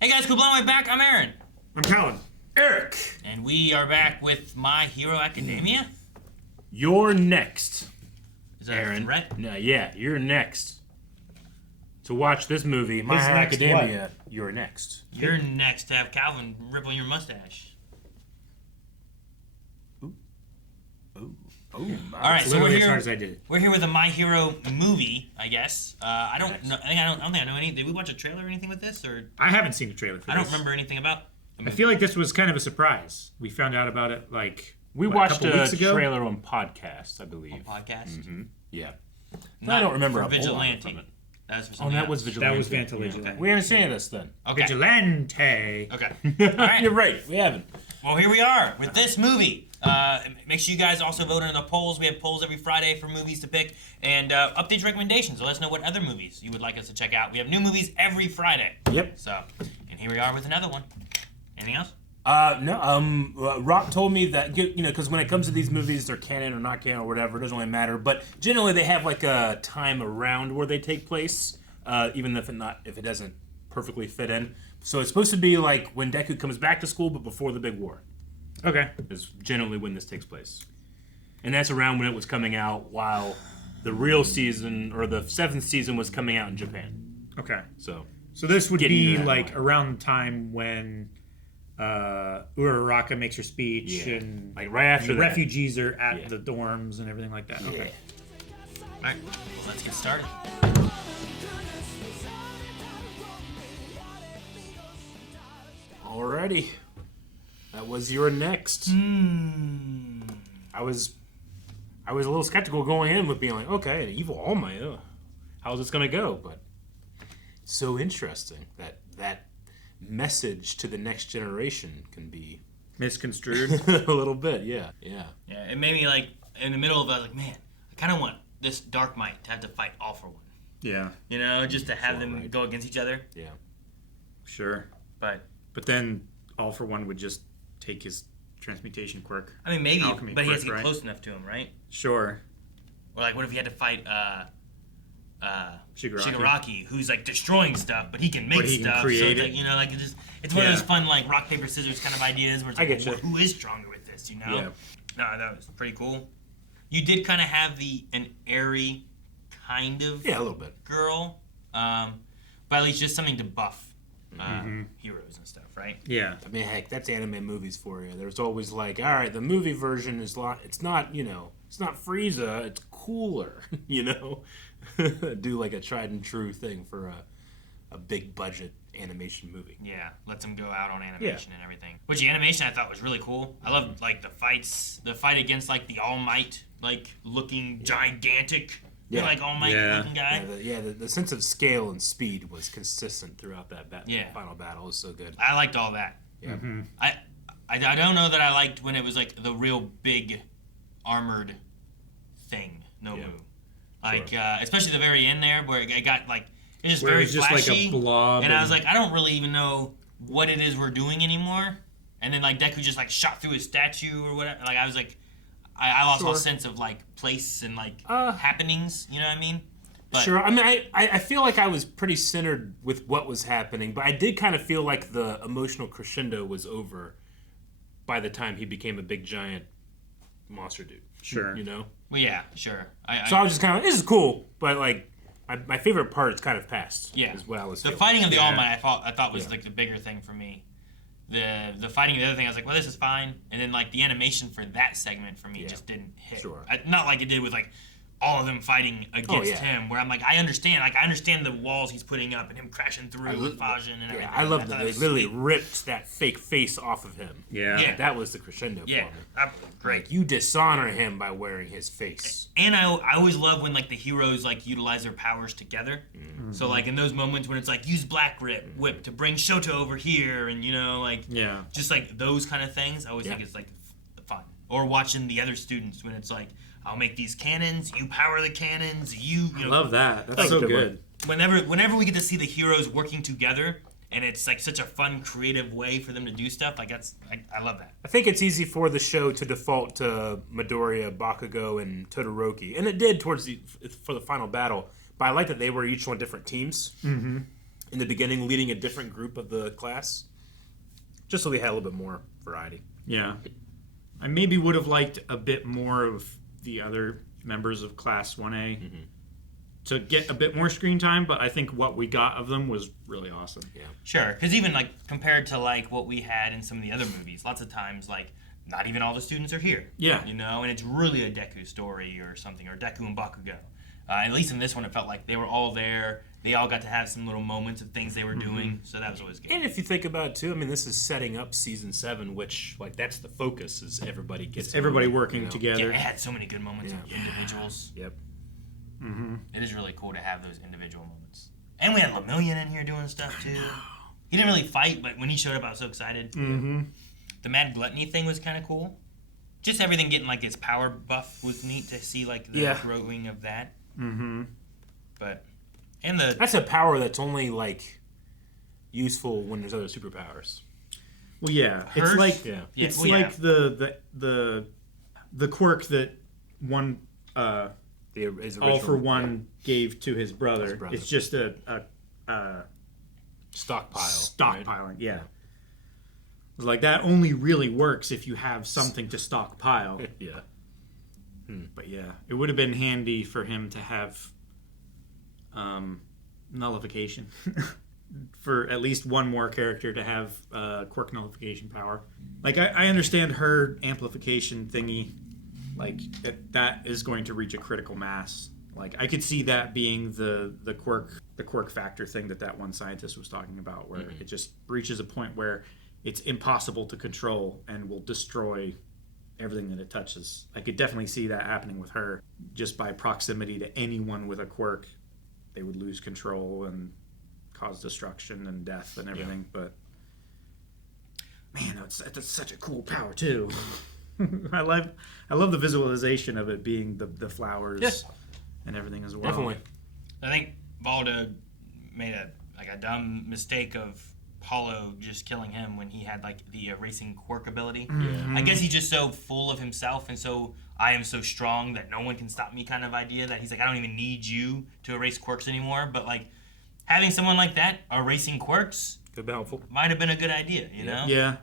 Hey guys, cool blowing back. I'm Aaron. I'm Colin. Eric. And we are back with My Hero Academia. You're next. Is that Aaron. a threat? No, yeah, you're next. To watch this movie, My Hero next Academia, you're next. You're next to have Calvin ripple your mustache. Oh, my. All right, so Literally we're as hard here. as I did it. We're here with a My Hero movie, I guess. I don't think I know any. Did we watch a trailer or anything with this, or I haven't seen the trailer for I this. don't remember anything about. I feel like this was kind of a surprise. We found out about it We what, watched couple a weeks ago? trailer on podcast, I believe. podcast. Mm-hmm. Yeah. Not I don't remember for a whole lot Vigilante. from it. That was for Oh, something that was else. Vigilante. That was Vigilante. Yeah. We haven't seen this then. Okay. Vigilante. Okay. All right. You're right. We haven't. Well, here we are with this movie. Make sure you guys also vote in the polls. We have polls every Friday for movies to pick and updates, recommendations. Let us know what other movies you would like us to check out. We have new movies every Friday. Yep. So, and here we are with another one. Anything else? No. Rock told me that because when it comes to these movies, they're canon or not canon or whatever. It doesn't really matter. But generally, they have like a time around where they take place, even if it doesn't perfectly fit in. So it's supposed to be like when Deku comes back to school, but before the big war. Okay. Is generally when this takes place, and that's around when it was coming out while the real season or the 7th season was coming out in Japan. Okay. So this would Getting be that like way. around the time when Uraraka makes her speech and like right after the that. refugees are at the dorms and everything like that. Okay. All right. Well, let's get started. Alrighty. That was your next. I was a little skeptical going in with being like, okay, an evil All Might. How's this gonna go? But so interesting that message to the next generation can be Misconstrued. a little bit. Yeah. Yeah, it made me like in the middle of it. I was like, man, I kind of want this Dark Might to have to fight All for One. Yeah. You know, just to have Sure, them right. go against each other. Yeah. Sure. But then All for One would just take his transmutation quirk. I mean, maybe, Alchemy but he has to quirk, get right? close enough to him, right? Sure. Or like, what if he had to fight Shigaraki. Shigaraki, who's like destroying stuff, but he can make But he can stuff. create so it. it's like, it's one of Yeah. those fun like rock paper scissors kind of ideas where it's I like, get you. who is stronger with this? You know? Yeah. No, that was pretty cool. You did kind of have an airy kind of Yeah, a little bit. girl, but at least just something to buff heroes and stuff, right? Yeah. I mean, heck, that's anime movies for you. There's always like, all right, the movie version is it's not Frieza, it's cooler, Do like a tried and true thing for a big budget animation movie. Yeah, lets them go out on animation and everything. Which the animation I thought was really cool. I loved like the fight against like the All Might, like looking gigantic, like All Might looking guy. The sense of scale and speed was consistent throughout that Yeah. final battle. It was so good. I liked all that. Yeah. I don't know that I liked when it was like the real big armored thing, Nobu. Like especially the very end there where it got like it's just Where it very was just flashy. like a blob. And I was like, I don't really even know what it is we're doing anymore. And then like Deku just like shot through his statue or whatever. Like I was like, I lost all sense of like place and like happenings. You know what I mean? But, Sure. I mean, I feel like I was pretty centered with what was happening, but I did kind of feel like the emotional crescendo was over by the time he became a big giant monster dude. Sure. Well, yeah, sure. So I was just kind of, this is cool, but like my favorite part is kind of past. Yeah. Is what I was the feeling. fighting of the Yeah. All Might I thought was like the bigger thing for me. The fighting of the other thing, I was like, well, this is fine. And then like the animation for that segment for me just didn't hit. Sure. Not like it did with like all of them fighting against him, where I'm like, I understand the walls he's putting up and him crashing through with Fajin and everything. Yeah, I love thought that it they was literally sweet. ripped that fake face off of him. Yeah. Yeah. That was the crescendo Yeah, for me. great. Like, you dishonor him by wearing his face. And I always love when like the heroes like utilize their powers together. Mm-hmm. So like in those moments when it's like use Black Whip to bring Shoto over here, and Yeah. just like those kind of things. I always think it's like fun. Or watching the other students when it's like, I'll make these cannons, you power the cannons, I love that. That's Like, so good good. Whenever we get to see the heroes working together, and it's like such a fun, creative way for them to do stuff, like I love that. I think it's easy for the show to default to Midoriya, Bakugo, and Todoroki, and it did for the final battle. But I like that they were each on different teams. Mm-hmm. in the beginning, leading a different group of the class, just so we had a little bit more variety. Yeah. I maybe would have liked a bit more of the other members of Class 1A to get a bit more screen time, but I think what we got of them was really awesome. Yeah. Sure, because even like compared to like what we had in some of the other movies, lots of times like not even all the students are here. Yeah. You know, and it's really a Deku story or something, or Deku and Bakugo. At least in this one, it felt like they were all there. They all got to have some little moments of things they were doing, so that was always good. And if you think about it too, I mean, this is setting up season 7, which like that's the focus is everybody gets Everybody moving, working you know? together. Yeah, it had so many good moments with individuals. Yep. It is really cool to have those individual moments. And we had Lemillion in here doing stuff too. He didn't really fight, but when he showed up, I was so excited. The Mad Gluttony thing was kind of cool. Just everything getting like its power buff was neat to see like the growing of that. But that's a power that's only like useful when there's other superpowers. Well, yeah, it's like the quirk that one All for One gave to his brother. It's just a stockpiling. Right? Yeah. It's like that only really works if you have something to stockpile. Yeah. But yeah, it would have been handy for him to have nullification. For at least one more character to have quirk nullification power. Like, I understand her amplification thingy. Like, that is going to reach a critical mass. Like, I could see that being the quirk factor thing that one scientist was talking about, where it just reaches a point where it's impossible to control and will destroy everything that it touches. I could definitely see that happening with her. Just by proximity to anyone with a quirk, they would lose control and cause destruction and death and everything. But man, that's such a cool power too. I love the visualization of it being the flowers and everything as well. Definitely. I think Baldo made a dumb mistake of Paulo just killing him when he had like the erasing quirk ability. I guess he's just so full of himself and so I am so strong that no one can stop me kind of idea that he's like, I don't even need you to erase quirks anymore. But like having someone like that erasing quirks could be helpful. Might have been a good idea, you know? Yeah.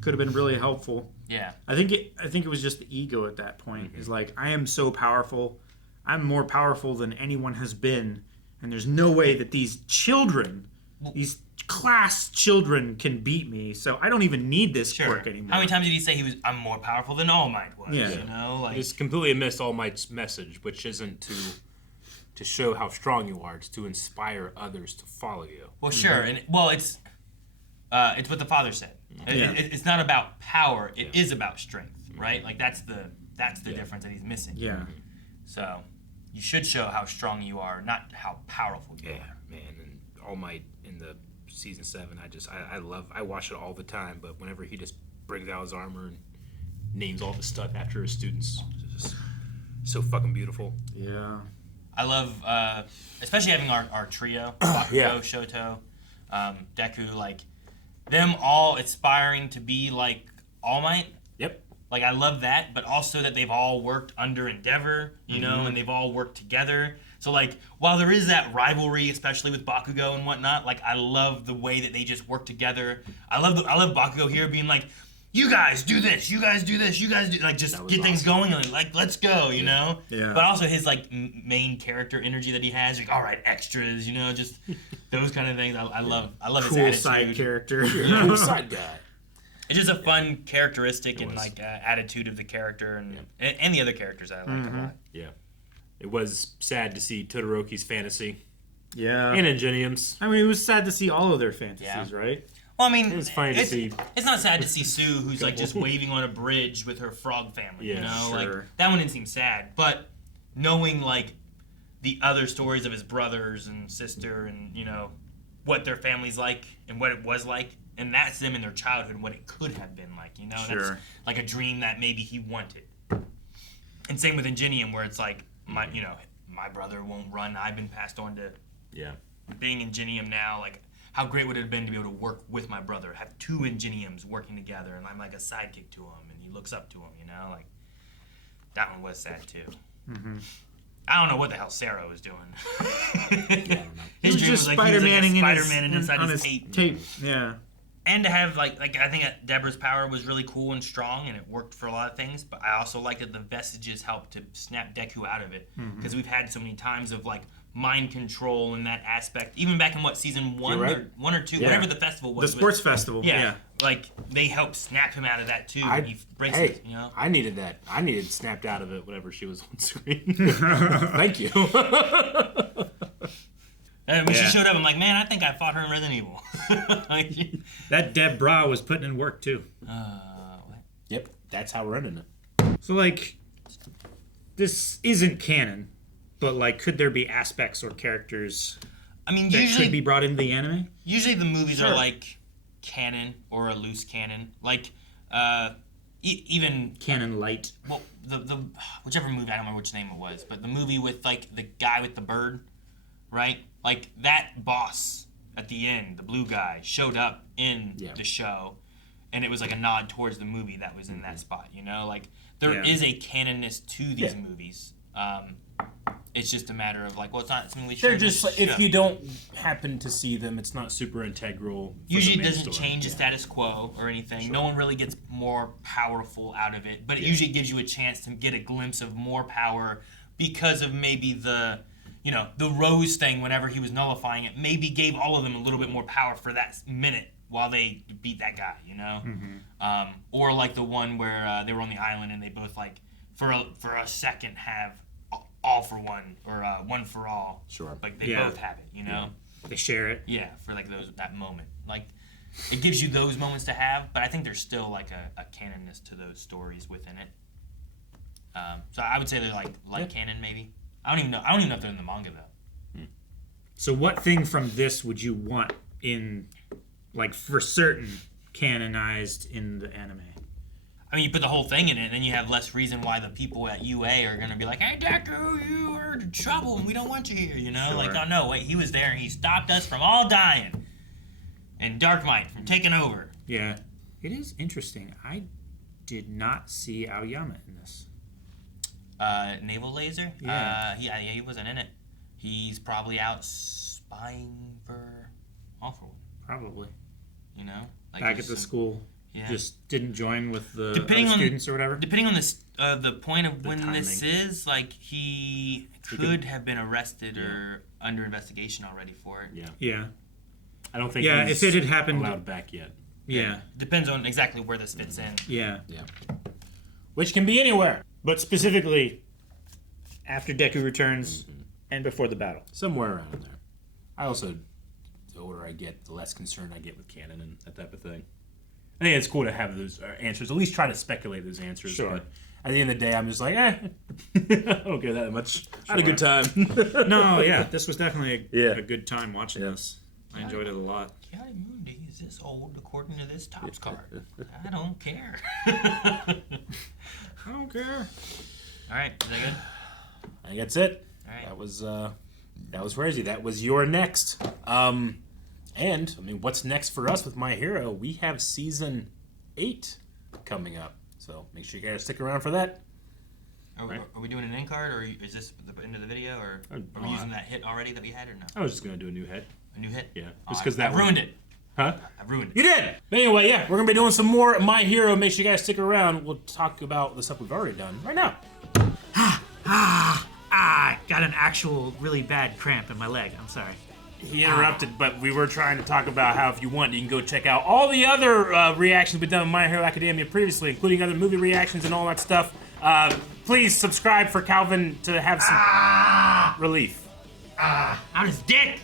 Could have been really helpful. Yeah. I think it was just the ego at that point. Is like, I am so powerful. I'm more powerful than anyone has been, and there's no way that these class children can beat me, so I don't even need this quirk anymore. How many times did he say I'm more powerful than All Might was? Yeah. You know, like he's completely missed All Might's message, which isn't to show how strong you are. It's to inspire others to follow you. Well, sure, and it's what the father said. It's not about power; it is about strength, right? Like that's the difference that he's missing. Yeah. So you should show how strong you are, not how powerful you are. Yeah, man, and All Might in the season 7, I watch it all the time. But whenever he just brings out his armor and names all the stuff after his students, it's just so fucking beautiful. Yeah. I love, especially having our trio, Bakugo, Shoto, Deku, like, them all aspiring to be like All Might. Yep. Like, I love that, but also that they've all worked under Endeavor, you know, and they've all worked together. So, like, while there is that rivalry, especially with Bakugo and whatnot, like, I love the way that they just work together. I love Bakugo here being like, you guys do this, you guys do this, you guys do, like, just get things going and, like, let's go, you know? Yeah. But also his, like, main character energy that he has, like, all right, extras, you know, just those kind of things. I love his attitude. Cool side character. Cool side guy. It's just a fun characteristic and, like, attitude of the character and the other characters I like a lot. Yeah. It was sad to see Todoroki's fantasy. Yeah. And Ingenium's. I mean, it was sad to see all of their fantasies, right? Well, I mean, it was funny to see. It's not sad to see Sue, who's like just waving on a bridge with her frog family. You know, like that one didn't seem sad. But knowing like the other stories of his brothers and sister, and you know what their family's like and what it was like, and that's them in their childhood, and what it could have been like. You know, that's like a dream that maybe he wanted. And same with Ingenium, where it's like my brother won't run. I've been passed on to being Ingenium now, like. How great would it have been to be able to work with my brother, have 2 Ingeniums working together, and I'm like a sidekick to him, and he looks up to him, you know? Like, that one was sad, too. I don't know what the hell Sarah was doing. He was just Spider-Man inside his tape. Yeah. And to have like I think Deborah's power was really cool and strong, and it worked for a lot of things. But I also like that the vestiges helped to snap Deku out of it, because we've had so many times of like mind control in that aspect. Even back in season 1 or 2, whatever the festival was. The sports festival. Yeah. Like they helped snap him out of that too. He breaks hey, it, you know. I needed that. I needed snapped out of it whenever she was on screen. Thank you. And when she showed up, I'm like, man, I think I fought her in Resident Evil. That Deborah was putting in work too. What? Yep, that's how we're ending it. So like, this isn't canon, but like, could there be aspects or characters I mean, that usually could be brought into the anime? Usually the movies are like canon or a loose canon, like even Canon light. well the whichever movie, I don't remember which name it was, but the movie with like the guy with the bird, right? Like that boss at the end, the blue guy, showed up in the show, and it was like a nod towards the movie that was in that spot. You know, like there is a canonness to these movies. It's just a matter of like, well, it's not something we should. They're just like, if you don't happen to see them, it's not super integral. Usually, it doesn't change the status quo or anything. Sure. No one really gets more powerful out of it, but it usually gives you a chance to get a glimpse of more power because of maybe the Rose thing. Whenever he was nullifying it, maybe gave all of them a little bit more power for that minute while they beat that guy. You know, or like the one where they were on the island and they both like for a second have all for one or one for all. Sure. Like they both have it, you know? They share it. Yeah, for like that moment. Like it gives you those moments to have, but I think there's still like a canonness to those stories within it. So I would say they're like canon maybe. I don't even know if they're in the manga though. So what thing from this would you want in, like, for certain canonized in the anime? I mean, you put the whole thing in it, and then you have less reason why the people at UA are going to be like, hey, Deku, you are in trouble, and we don't want you here, you know? Sure. Like, oh, no, wait, he was there, and he stopped us from all dying. And Dark Might from taking over. Yeah. It is interesting. I did not see Aoyama in this. Naval Laser? Yeah. He wasn't in it. He's probably out spying for All For One. Probably. You know? Like back at the school. Yeah. Just didn't join with the students or whatever. Depending on the point of when this is, like he could have been arrested or under investigation already for it. Yeah. Yeah. I don't think. Yeah, if it had happened, allowed back yet. Yeah. Depends on exactly where this fits in. Yeah. Yeah. Which can be anywhere, but specifically after Deku returns and before the battle. Somewhere around in there. I also, the older I get, the less concerned I get with canon and that type of thing. I think it's cool to have those answers, at least try to speculate those answers. Sure. But at the end of the day, I'm just like, I don't care that much. Sure. I had a good time. No, yeah, this was definitely a good time watching this. I enjoyed it a lot. Kiadi is this old according to this Topps card. I don't care. I don't care. All right, is that good? I think that's it. All right. That was crazy. That was your next. And, I mean, what's next for us with My Hero? We have Season 8 coming up. So make sure you guys stick around for that. Are we doing an end card, or is this the end of the video, or are we using that hit already that we had, or no? I was just going to do a new hit. A new hit? Yeah. Just because that I ruined it. Huh? I ruined it. You did! But anyway, yeah, we're going to be doing some more My Hero. Make sure you guys stick around. We'll talk about the stuff we've already done right now. Got an actual really bad cramp in my leg. I'm sorry. He interrupted, but we were trying to talk about how if you want, you can go check out all the other reactions we've done with My Hero Academia previously, including other movie reactions and all that stuff. Please subscribe for Calvin to have some relief. On his dick!